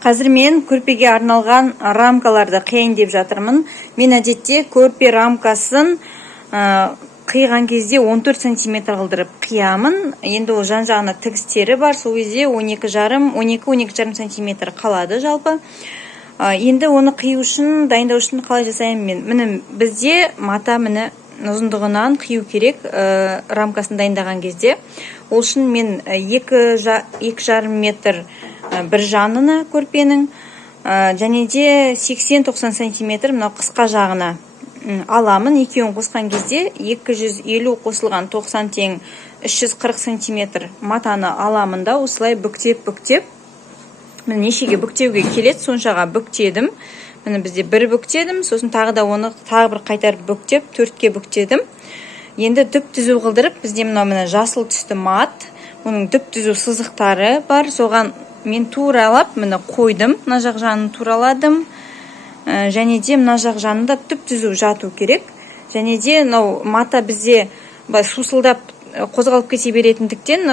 Қазір мен көрпеге арналған рамкаларды қияйын деп жатырмын. Мен әдетте көрпе рамкасын қиған кезде 14 сантиметр қылдырып қиямын. Енді ол жан-жағына тігістері бар. Сол кезде 12,5 сантиметр қалады жалпы. Енді оны қию үшін, дайындау үшін қалай жасаймын мен? Міне бізде мата ұзындығынан қию керек рамкасын дайындаған кезде. Ол үшін мен 2,5 метр бір жанына көрпенің, және де 80-90 сантиметр мына қысқа жағына аламын. Екеуін қосқан кезде 250 қосылған 90 тең 340 сантиметр матаны аламын да осылай бүктеп міне нешеге бүктеуге келеді, соншаға бүктедім. Міне бізде бір бүктедім, сосын тағы да оны тағы бір қайтарып бүктеп 4-ке бүктедім. Енді түп-түзу қылдырып, бізде мына жасыл түсті мат, оның түп-түзу сызықтары бар. Соған мен туралап міне қойдым, мына жақ жанын тураладым. Және де мына жақ жанында түп-түзу жату керек. Және де мата бізде сусылдап қозғалып кете беретіндіктен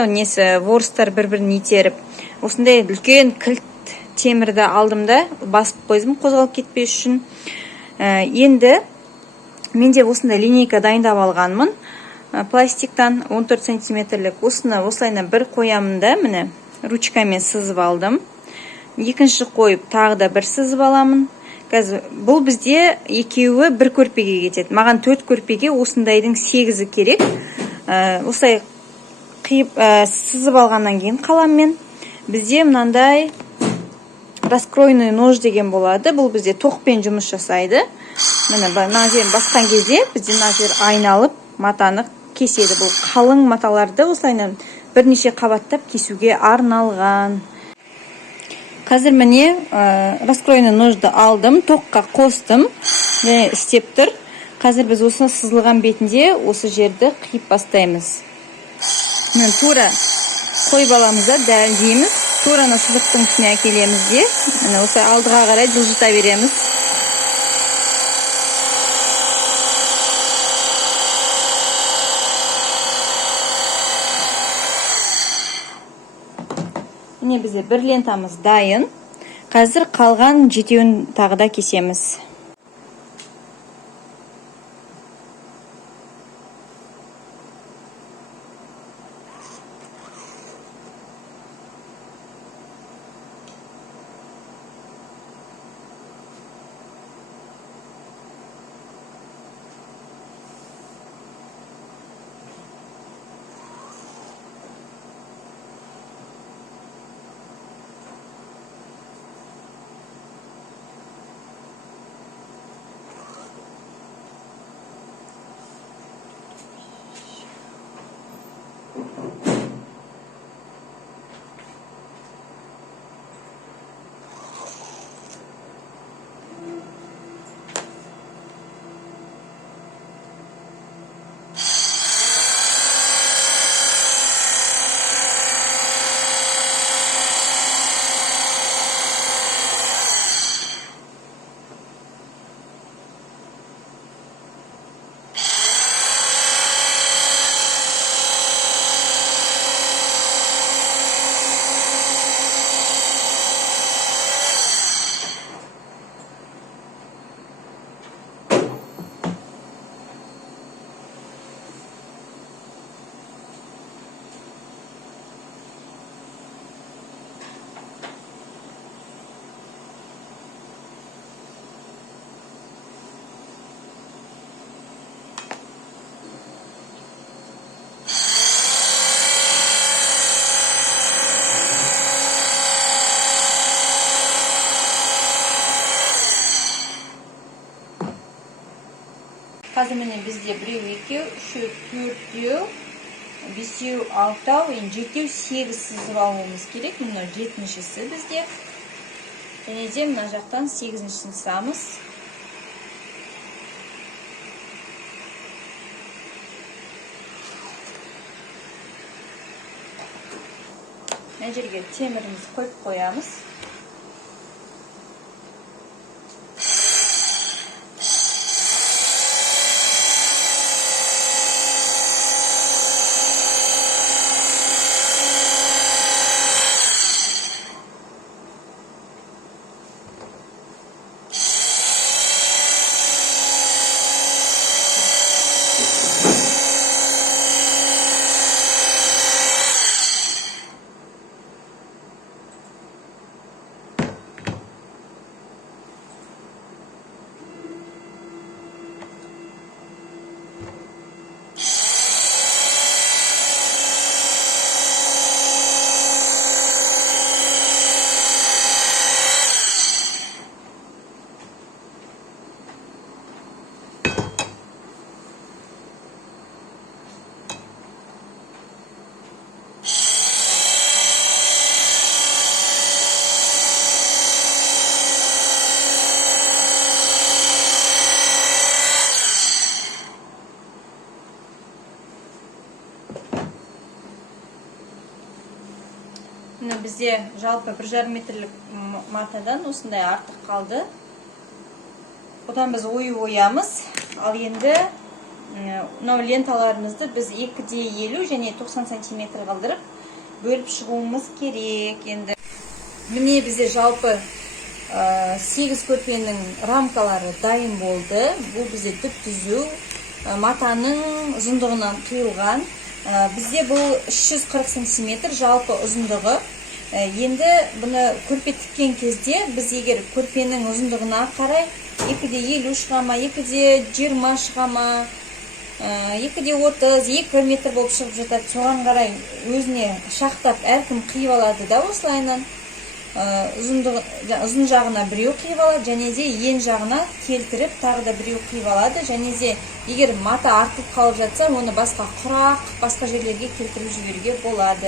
ворстар бір-бірін итеріп, осындай үлкен кілт темірді алдым да басып қойдым қозғалып кетпес үшін. Енді менде осындай линейка дайындап алғанмын пластиктан 14 сантиметрлік. Осыны осылайна бір қоямын да, міне ручкамен сызып алдым. Екінші қойып тағы да бір сызып аламын. Қазір бұл бізде екеуі бір көрпеге кетеді. Маған 4 көрпеге осындайдың 8-і керек. Осылай қиып сызып алғаннан кейін қаламмен бізде мынандай раскройный нож деген болады. Бұл бізде тоқпен жұмыс жасайды. Міне мына жерін басқан кезде бізде мына жер айналып матаны кеседі. Бұл қалың маталарды осылайна бірнеше қабаттап кесуге арналған. Қазір міне раскройный ножды алдым, тоққа қостым және істеп тұр. Қазір біз осы сызылған бетінде осы жерді қиып бастаймыз. Тура қойып аламыз да дәлдейміз. Тураны сызықтың үстіне әкелеміз де, осы алдыға қарай жылжыта береміз. Міне бізде бір лентамыз дайын. Қазір қалған 7-еуін тағы да кесеміз. Қазір міне бізде 1, 2, 3, 4, 5, 6, 7, 8 сызып алуымыз керек. Мына 7-шісі бізде. Және де мына жақтан 8-шісін сызамыз. Мына жерге темірімізді қойып қоямыз. бізде жалпы 1,5 метрлік матадан осындай артық қалды. Одан біз оямыз. Ал енді мынау ленталарымызды біз 2,50 және 90 сантиметр қалдырып бөліп шығуымыз керек. Енді міне бізде жалпы 8 көрпенің рамкалары дайын болды. Бұл бізде түп-түзу матаның ұзындығынан құйылған. Бізде бұл 340 сантиметр жалпы ұзындығы. Енді бұны көрпе тіккен кезде біз егер көрпенің ұзындығына қарай 2,50 шыға ма, 2,20 шыға ма, 2,30, 2 метр болып шығып жатады. Соған қарай өзіне шақтап әркім қиып алады да осылайынан. Ұзын жағына біреу қиып алады, және де ең жағына келтіріп тағы да біреу қиып алады. Және де егер мата артып қалып жатса, оны басқа құрақ, басқа жерлерге келтіріп жіберуге болады.